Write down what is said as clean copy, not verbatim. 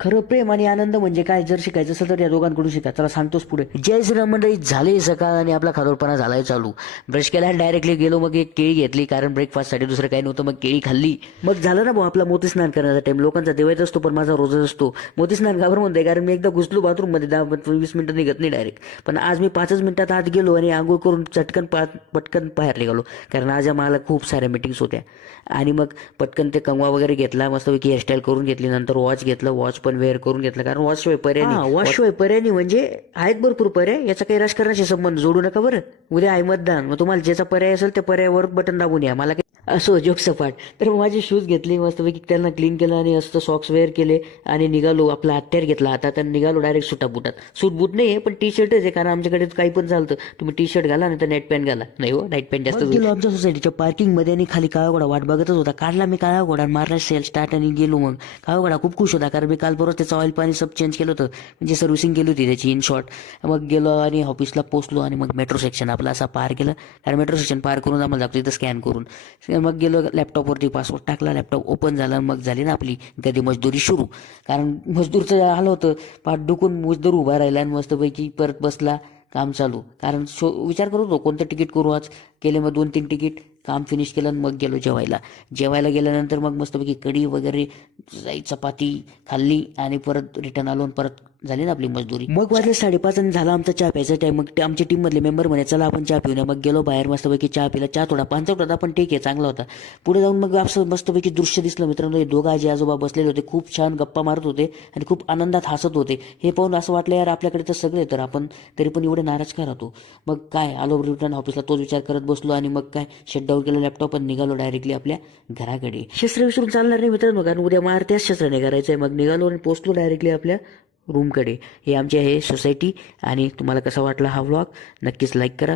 खरं प्रेम आणि आनंद म्हणजे काय, जर शिकायचं असेल तर या दोघांकडून शिका. चला सांगतोच पुढे. जय श्रीराम मंडळी, झाले सकाळ आणि आपला खारोडपणा झालाय चालू. ब्रश केला, डायरेक्टली गेलो, मग एक केळी घेतली, कारण ब्रेकफास्टसाठी दुसरं काही नव्हतं. मग केळी खाल्ली. मग झालं ना भाऊ आपला मोती स्नान करण्याचा टाइम. लोकांचा देवायचा असतो पण माझा रोजच असतो. मोती स्नान घाबर म्हणते, कारण मी एकदा घुसलो बाथरूम मध्ये, 10-20 मिनिटं निघत नाही डायरेक्ट. पण आज मी 5 मिनिटात आत गेलो आणि आंघोळ करून पटकन बाहेर निघालो, कारण आज मला खूप साऱ्या मीटिंग्स होत्या. आणि मग पटकन ते कंगवा वगैरे घेतला, मस्तपैकी हेअरस्टाईल करून घेतली, नंतर वॉच घेतलं, वॉच पण वेअर करून घेतलं, कारण वॉच शिवाय पर्याय नाही. वॉच शिवाय पर्याय नाही म्हणजे आहेत भरपूर पर्याय, याचा काही राजकारणाशी संबंध जोडू नका बरं. उद्या आहे मतदान, मग तुम्हाला ज्याचा पर्याय असेल त्या पर्यायावर बटन दाबून या. मला असो जोक सपाट. तर माझे शूज घेतले, मस्तपैकी त्यांना क्लीन केलं आणि असं सॉक्स वेअर केले आणि निघालो. आपला हत्यार घेतला हातात आणि निघालो डायरेक्ट सुटाबुटात. सूट बूट नाही आहे पण टी शर्टच आहे, कारण आमच्याकडे काही पण चालतं. तुम्ही टी शर्ट घाला नाही तर नाईट पॅन्ट घाला. नाही हो, नाईट पॅन्ट जास्त. गेलो आमच्या सोसायटीच्या पार्किंग मध्ये आणि खाली काळा घोडा वाट बघतच होता. काढला मी काळा घोडा, मारला सेल स्टार्ट आणि गेलो. मग काळा घोडा खूप खुश होता, कारण मी काल परत त्याचं ऑइल पाणी सब चेंज केलं होतं, म्हणजे सर्व्हिसिंग केली होती त्याची इन शॉर्ट. मग गेलो आणि ऑफिसला पोहोचलो आणि मग मेट्रो सेक्शन आपला असा पार केलं, कारण मेट्रो सेक्शन पार करून आम्हाला जातो तिथं स्कॅन करून. मग गेलो, लॅपटॉपवरती पासवर्ड टाकला, लॅपटॉप ओपन झाला, मग झाली ना आपली कधी मजदुरी सुरू. कारण मजदूरचं आलं होतं, पाठ दुखून मजदूर उभा राहिला आणि मस्तपैकी परत बसला, काम चालू. कारण विचार करत होतो कोणतं तिकीट करू आज. केले मग 2-3 तिकीट, काम फिनिश केलं आणि मग गेलो जेवायला गेल्यानंतर मग मस्तपैकी कढी वगैरे, चपाती खाल्ली आणि परत रिटर्न आलो आणि परत झाली ना आपली मजदुरी. मग वाजले 5:30 आणि झाला आमचा चहा प्यायचा टाइम. मग ते आमच्या टीम मधले मेंबर म्हणे चला आपण चहा पिऊया. मग गेलो बाहेर, मस्तपैकी चहा पिला. चहा थोडा पानसट होता पण ठीक आहे, चांगला होता. पुढे जाऊन मग असं मस्तपैकी दृश्य दिसलं मित्रांनो. हे दोघं आजी आजोबा बसलेले होते, खूप छान गप्पा मारत होते आणि खूप आनंदात हसत होते. हे पाहून असं वाटलं यार आपल्याकडे तर सगळे, तर आपण तरी पण एवढे नाराज का राहतो. मग काय आलो रिटर्न ऑफिसला, तोच विचार करत बसलो आणि मग काय शटडाऊन केलं लॅपटॉप आणि निघालो डायरेक्टली आपल्या घराकडे. शस्त्र विसरून चालणार नाही मित्रांनो, कारण उद्या मारत्याच शस्त्राने करायचंय. मग निघालो आणि पोहोचलो डायरेक्टली आपल्या रूमकडे. हे आमची आहे सोसायटी. आणि तुम्हाला कसा वाटला हा व्लॉग नक्कीच लाईक करा.